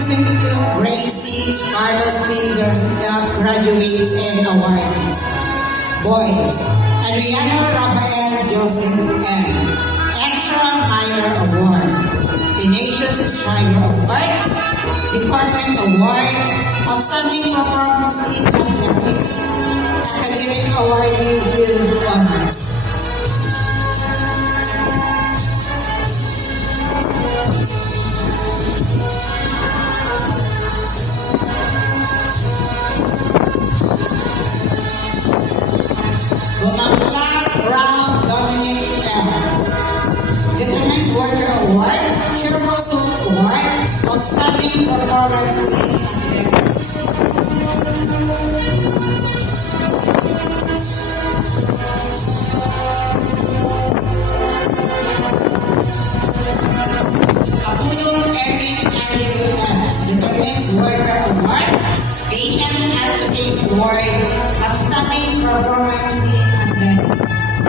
St. Gracie's, Carlos P. graduates and awardees. Boys, Adriano Rafael Joseph M. Extra Minor Award. Tenacious Striver Award. Department Award. Outstanding Performance in Athletics. Academic Awardee with Honors. Ralph Dominic M. Determined Worker Award, Cheerful Soul Award, Outstanding Performance in Athletics. Kapulong Eric Angelo M. Determined Worker Award, Patient Advocate Award,